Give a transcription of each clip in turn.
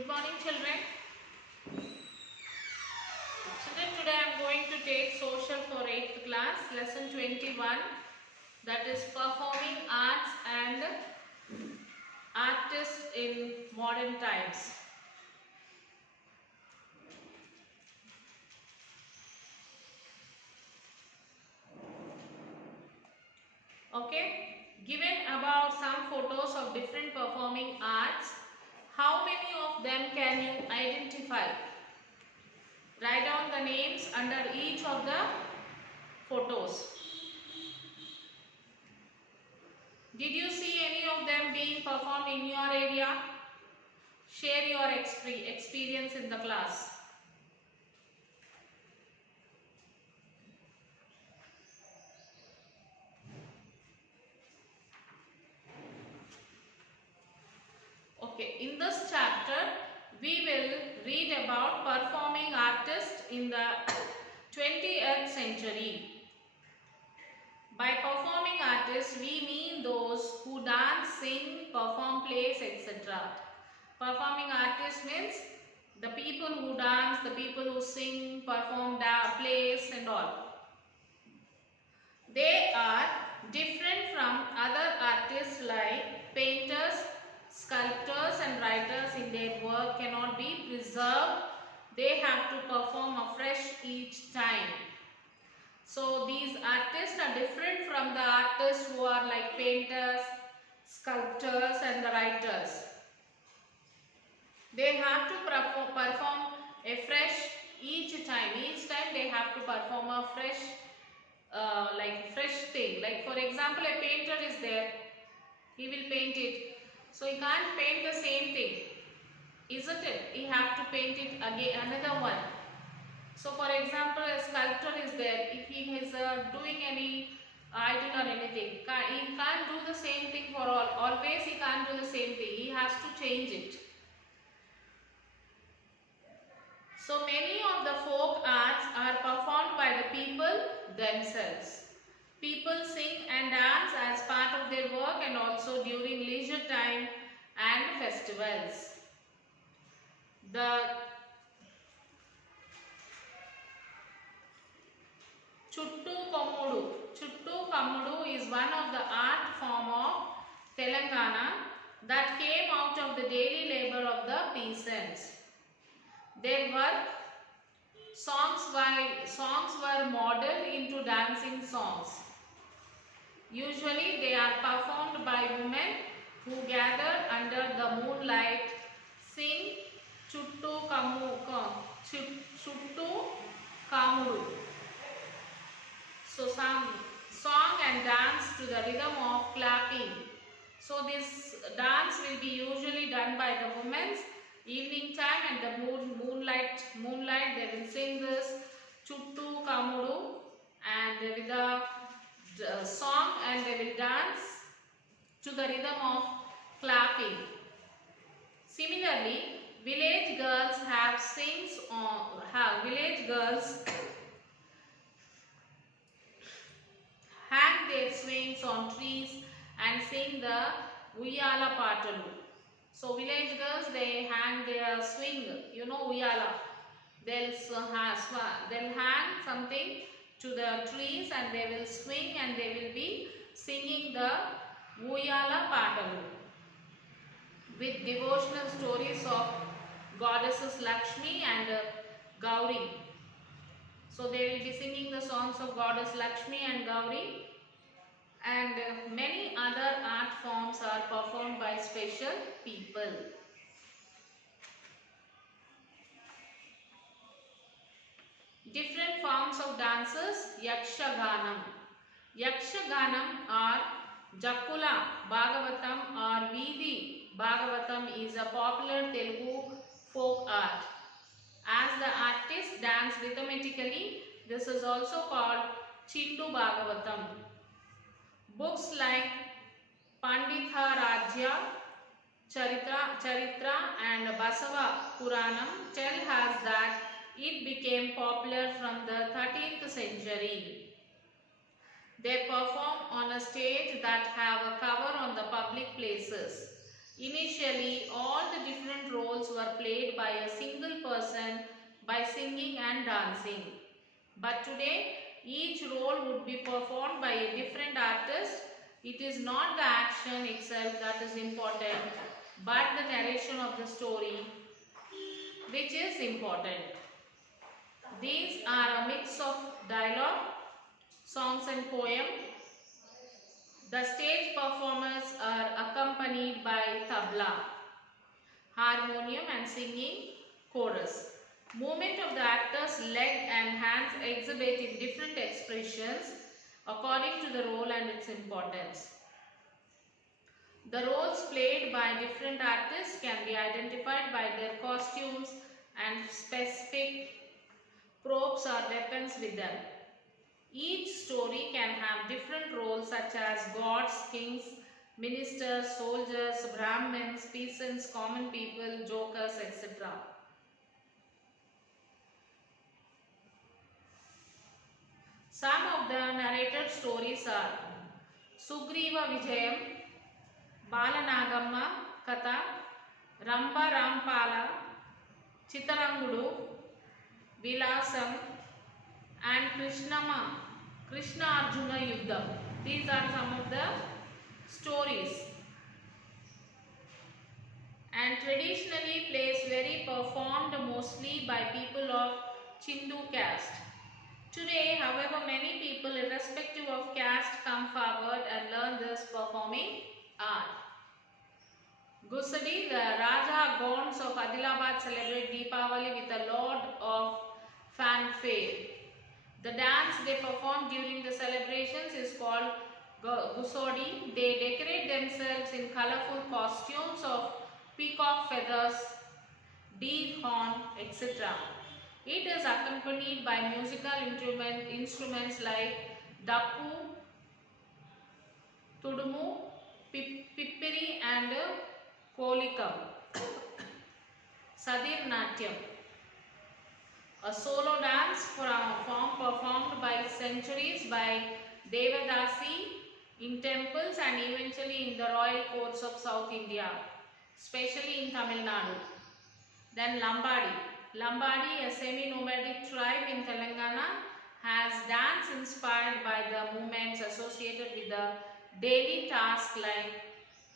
Good morning, children. Children, today I am going to take social for 8th class, lesson 21, that is performing arts and artists in modern times. Okay, given about some photos of different performing arts, how many of them can you identify? Write down the names under each of the photos. Did you see any of them being performed in your area? Share your experience in the class. Okay, in this chapter, we will read about performing artists in the 20th century. By performing artists, we mean those who dance, sing, perform plays, etc. Performing artists means the people who dance, the people who sing, perform plays and all. They are different from other artists like painters, sculptors and writers. In their work cannot be preserved. They have to perform afresh each time. So these artists are different from the artists who are like painters, sculptors and the writers. They have to perform afresh each time. Each time they have to perform a fresh fresh thing. Like for example, a painter is there. He will paint it. So he can't paint the same thing, isn't it? He have to paint it again, another one. So for example, a sculptor is there. If he is doing any idol or anything, he can't do the same thing for all. Always he can't do the same thing. He has to change it. So many of the folk arts are performed by the people themselves. People sing and dance as part of their work and also during leisure time and festivals. The Chuttu Kammudu is one of the art form of Telangana that came out of the daily labor of the peasants. Their work songs were modeled into dancing songs. Usually they are performed by women who gather under the moonlight, sing Chuttu Kammudu. So some song and dance to the rhythm of clapping. So this dance will be usually done by the women. Evening time and the moonlight they will sing this Chuttu Kammudu and with the song, and they will dance to the rhythm of clapping. Similarly, village girls hang their swings on trees and sing the Uyyala Patalu. So village girls, they hang their swing, you know, Uyyala. They'll hang something to the trees and they will swing and they will be singing the Uyyala Patalu with devotional stories of goddesses Lakshmi and Gauri. So they will be singing the songs of goddess Lakshmi and Gauri, and many other art forms are performed by special people. Different forms of dances. Yakshaganam. Yakshaganam or Jakula Bhagavatam or Veedi Bhagavatam is a popular Telugu folk art. As the artists dance rhythmically, this is also called Chindu Bhagavatam. Books like Panditha Rajya, Charitra and Basava Puranam tell us that it became popular from the 13th century. They perform on a stage that have a cover on the public places. Initially, all the different roles were played by a single person by singing and dancing. But today, each role would be performed by a different artist. It is not the action itself that is important, but the narration of the story which is important. These are a mix of dialogue, songs and poem. The stage performers are accompanied by tabla, harmonium and singing chorus. Movement of the actor's leg and hands exhibit in different expressions according to the role and its importance. The roles played by different artists can be identified by their costumes and specific props or weapons with them. Each story can have different roles such as gods, kings, ministers, soldiers, Brahmins, peasants, common people, jokers, etc. Some of the narrated stories are Sugriva Vijayam, Balanagamma Katha, Ramba Rampala, Chitarangudu, Vilasam and Krishna Arjuna Yuddham. These are some of the stories. And traditionally plays very performed mostly by people of Chindu caste. Today, however, many people irrespective of caste come forward and learn this performing art. Gusadi, the Raja Gons of Adilabad celebrate Deepavali with a lot of fanfare. The dance they perform during the celebrations is called Gusodi. They decorate themselves in colorful costumes of peacock feathers, deer horn, etc. It is accompanied by musical instruments like Dappu, Tudumu, Pippiri and Kolikam. Sadir Natyam, a solo dance form performed by centuries by Devadasi in temples and eventually in the royal courts of South India, especially in Tamil Nadu. Then Lambadi. Lambadi, a semi-nomadic tribe in Telangana, has dance inspired by the movements associated with the daily tasks like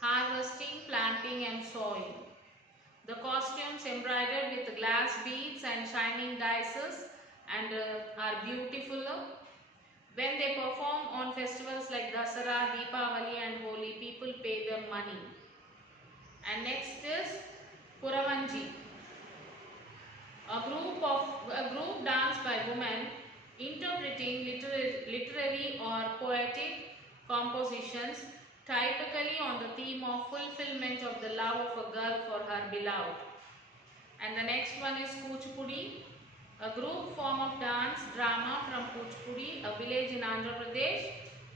harvesting, planting and sowing. The costumes embroidered with glass beads and shining dices and are beautiful. When they perform on festivals like Dasara, Deepavali and Holi, people pay them money. And next is Kuravanji, a group dance by women interpreting literary or poetic compositions typically on the theme of fulfillment of the love of a girl for her beloved. And the next one is Kuchipudi, a group form of dance drama from Kuchipudi, a village in Andhra Pradesh,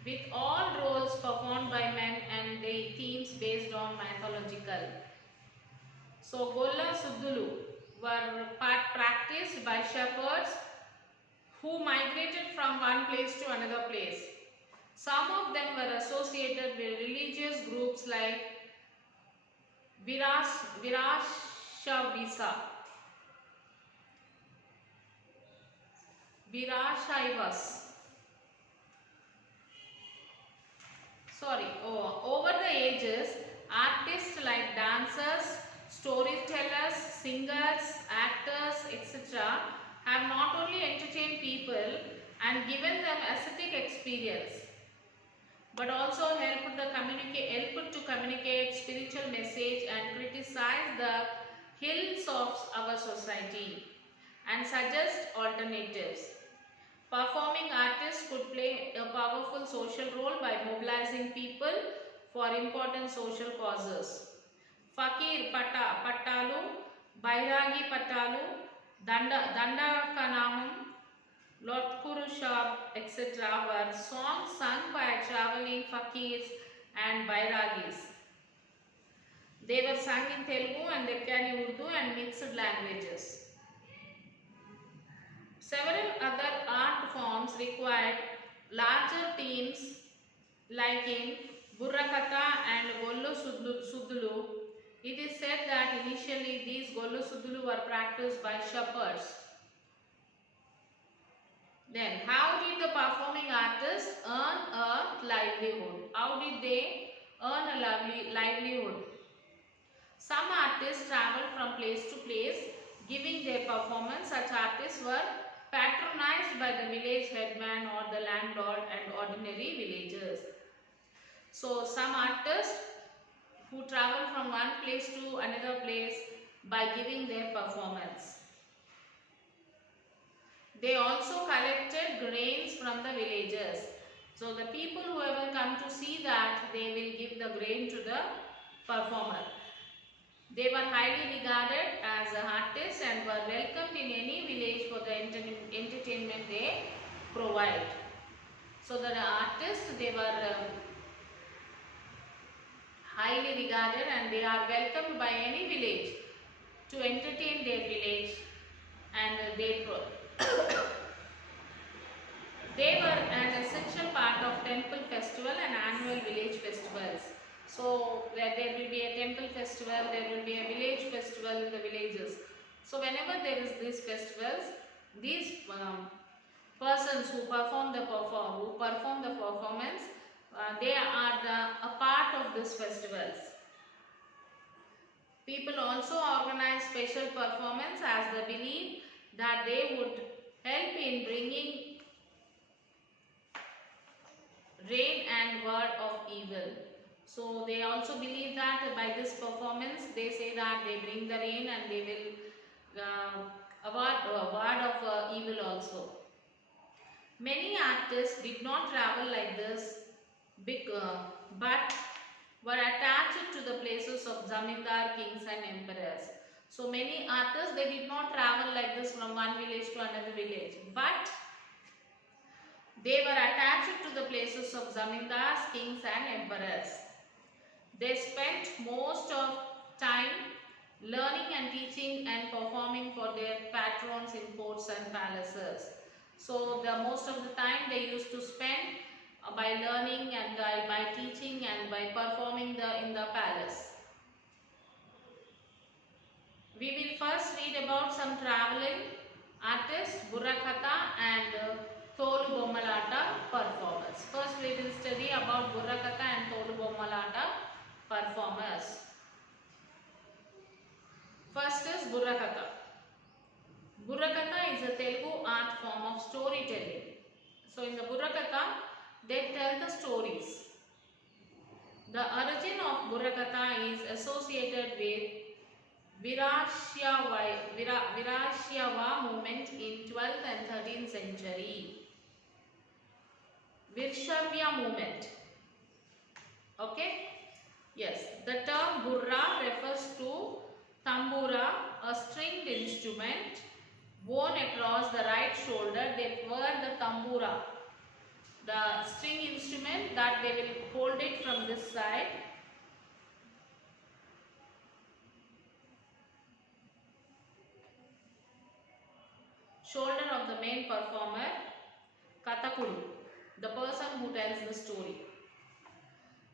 with all roles performed by men and the themes based on mythological. So Golla Suddulu were practiced by shepherds who migrated from one place to another place. Some of them were associated with religious groups like Virashavisa. Virashaivas. Over the ages, artists like dancers, storytellers, singers, actors, etc. have not only entertained people and given them aesthetic experience, but also helped to communicate spiritual message and criticize the ills of our society and suggest alternatives. Performing artists could play a powerful social role by mobilizing people for important social causes. Fakir Pattalu, Bairagi Pattalu, Dandakanamam, Lotkurushab, etc. were songs sung by traveling fakirs and Bairagis. They were sung in Telugu and Deccani Urdu and mixed languages. Several other art forms required larger teams like in Burrakatha and Gollu Suddulu, It is said that initially these Gollu Suddulu were practiced by shepherds. Then, how did the performing artists earn a livelihood? How did they earn a livelihood? Some artists traveled from place to place giving their performance. Such artists were patronized by the village headman or the landlord and ordinary villagers. So, some artists who travel from one place to another place by giving their performance. They also collected grains from the villagers. So the people who ever come to see that, they will give the grain to the performer. They were highly regarded as artists and were welcomed in any village for the entertainment they provide. So the artists, they were highly regarded and they are welcomed by any village to entertain their village, and they were an essential part of temple festival and annual village festivals. So where there will be a temple festival, there will be a village festival in the villages. So whenever there is these festivals, these persons who perform the performance, they are a part of these festivals. People also organize special performance as they believe that they would help in bringing rain and ward of evil. So they also believe that by this performance, they say that they bring the rain and they will ward of evil also. Many artists did not travel like this but were attached to the places of zamindar, kings and emperors. So many artists, they did not travel like this from one village to another village, but they were attached to the places of zamindars, kings and emperors. They spent most of time learning and teaching and performing for their patrons in courts and palaces. So the most of the time they used to spend by learning and by teaching and by performing in the palace. We will first read about some traveling artists, Burrakatha and Tolu Bommalata performers. First we will study about Burrakatha and Tolu Bommalata performers. First is Burrakatha. Burrakatha is a Telugu art form of storytelling. So in the Burrakatha, they tell the stories. The origin of Burrakatha is associated with Virashya movement in 12th and 13th century. Virshavya movement. Okay? Yes. The term Burra refers to tambura, a stringed instrument worn across the right shoulder. They wear the tambura, the string instrument that they will hold it from this side. Shoulder of the main performer, Kathakulu, the person who tells the story.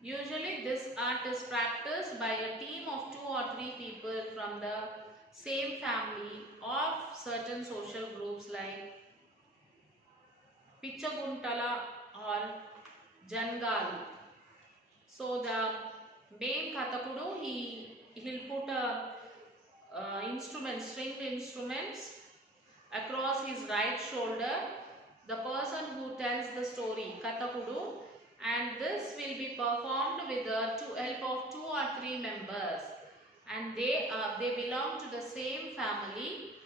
Usually this art is practiced by a team of 2 or 3 people from the same family of certain social groups like Pichaguntala or Jangal. So the main Kathakudu, he'll put stringed instruments across his right shoulder. The person who tells the story, Kathakudu, and this will be performed with the help of 2 or 3 members, and they belong to the same family.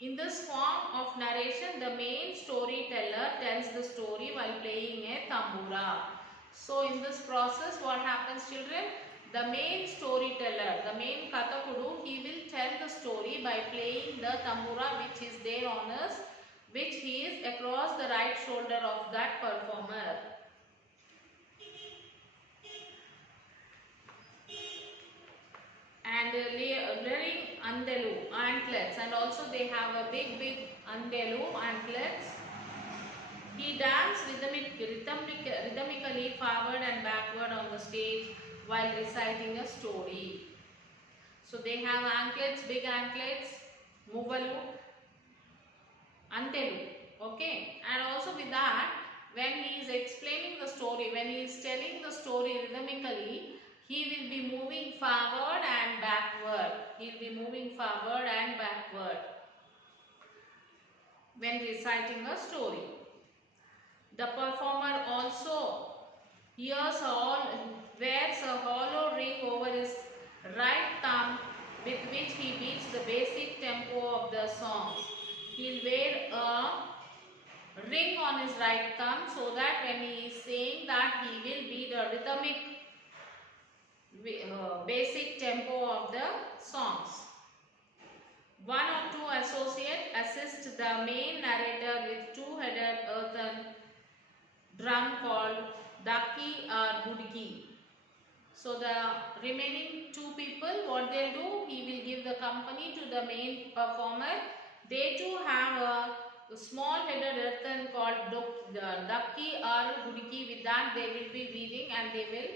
In this form of narration, the main storyteller tells the story while playing a tambura. So in this process, what happens, children? The main storyteller, the main Kathakudu, he will tell the story by playing the tambura which is there on us, which he is across the right shoulder of that performer. And wearing andelu, anklets, and also they have a big andelu, anklets. He dances rhythmically forward and backward on the stage while reciting a story. So they have anklets, big anklets, muvalu, antelu. Okay, and also with that, when he is explaining the story, when he is telling the story rhythmically, he will be moving forward and backward. He will be moving forward and backward when reciting a story. The performer also wears a hollow ring over his right thumb with which he beats the basic tempo of the songs. He'll wear a ring on his right thumb so that when he is saying that, he will beat the rhythmic basic tempo of the songs. One or two associates assist the main narrator with two-headed earthen drum called Daki or Gudgi. So the remaining two people, what they'll do, he will give the company to the main performer. They too have a small headed earthen called Daki or Gudgi. With that they will be reading and they will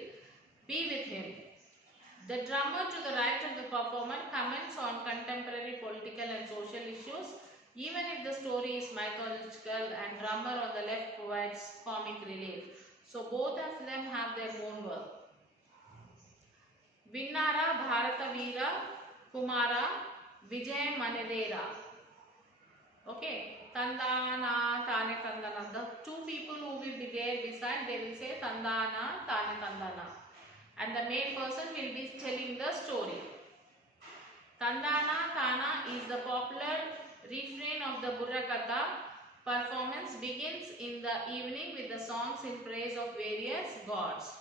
be with him. The drummer to the right of the performer comments on contemporary political and social issues, even if the story is mythological, and drummer on the left provides comic relief. So both of them have their own work. Vinnara, Bharata Veera, Kumara, Vijay Manedera. Okay, Tandana, Tane Tandana. The two people who will be there beside, they will say Tandana, Tane Tandana. And the main person will be telling the story. Tandana Tana is the popular refrain of the Burrakatha. Performance begins in the evening with the songs in praise of various gods.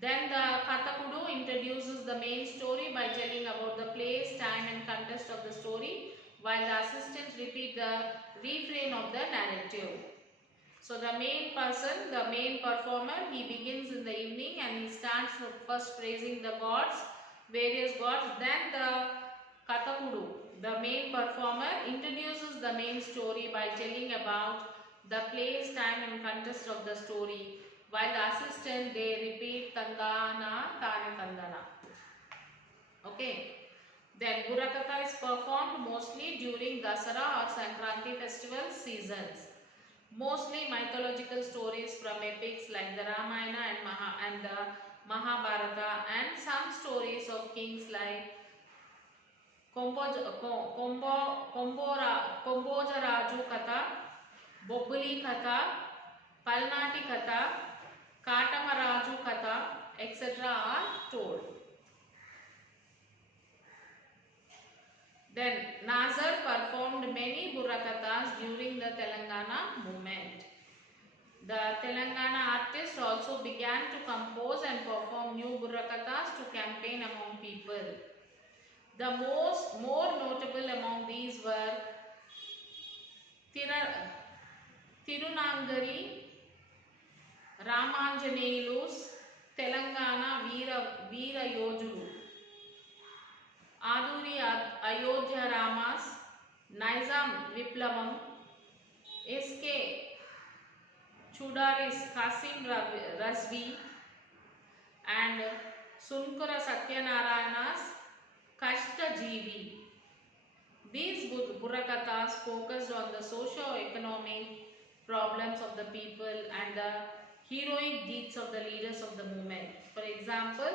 Then the Kathakudu introduces the main story by telling about the place, time and context of the story, while the assistants repeat the refrain of the narrative. So the main person, the main performer, he begins in the evening and he starts first praising the gods, various gods. Then the Kathakudu, the main performer, introduces the main story by telling about the place, time and context of the story, while the assistant, they repeat Tandana, Tane Tandana. Okay. Then Burrakatha is performed mostly during Dasara or Sankranti festival seasons. Mostly mythological stories from epics like the Ramayana and the Mahabharata, and some stories of kings like Kombojaraju Katha, Bobbuli Katha, Palnati Katha, Katamaraju Katha, etc. are told. Then Nazar performed many Burrakathas during the Telangana movement. The Telangana artists also began to compose and perform new Burrakathas to campaign among people. The more notable among these were Tirunangari, Ramanjaneyulus, Telangana Veera Yojulu, Aduri Ayodhya Ramas, Nizam Viplavam, S.K. Chudaris Kasim Razvi, and Sunkura Satyanarayana's Kashta Jeevi. These Burrakathas focused on the socio-economic problems of the people and the heroic deeds of the leaders of the movement. For example,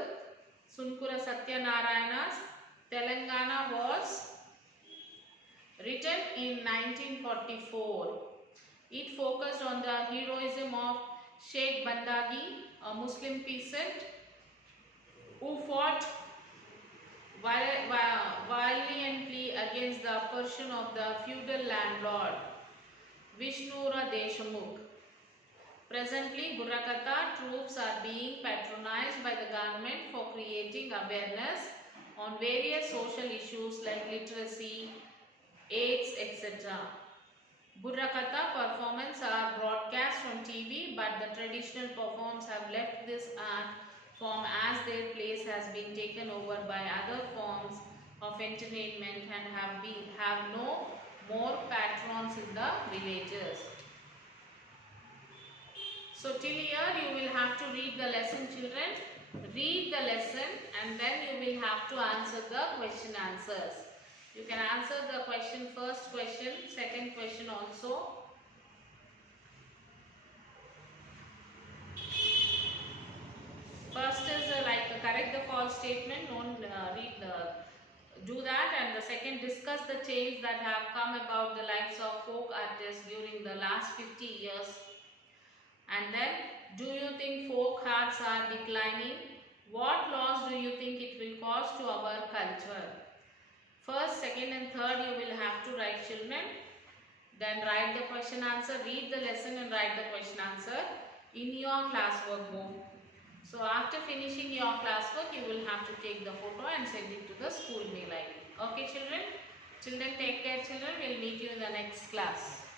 Sunkura Satyanarayana's Telangana was written in 1944. It focused on the heroism of Sheikh Bandagi, a Muslim peasant who fought valiantly against the oppression of the feudal landlord Vishnura Deshamukh. Presently, Burrakatha troops are being patronized by the government for creating awareness on various social issues like literacy, AIDS, etc. Burrakatha performances are broadcast from TV, but the traditional performers have left this art form as their place has been taken over by other forms of entertainment and have no more patrons in the villages. So till here you will have to read the lesson, children. read the lesson and then you will have to answer the question answers. You can answer the question, first question, second question also. First is correct the false statement, don't do that, and the second, discuss the change that have come about the lives of folk artists during the last 50 years. And then, do you think folk arts are declining? What loss do you think it will cause to our culture? First, second and third you will have to write, children. Then write the question answer, read the lesson and write the question answer in your classwork book. So after finishing your classwork, you will have to take the photo and send it to the school mail ID. Okay children? Children, take care children. We'll meet you in the next class.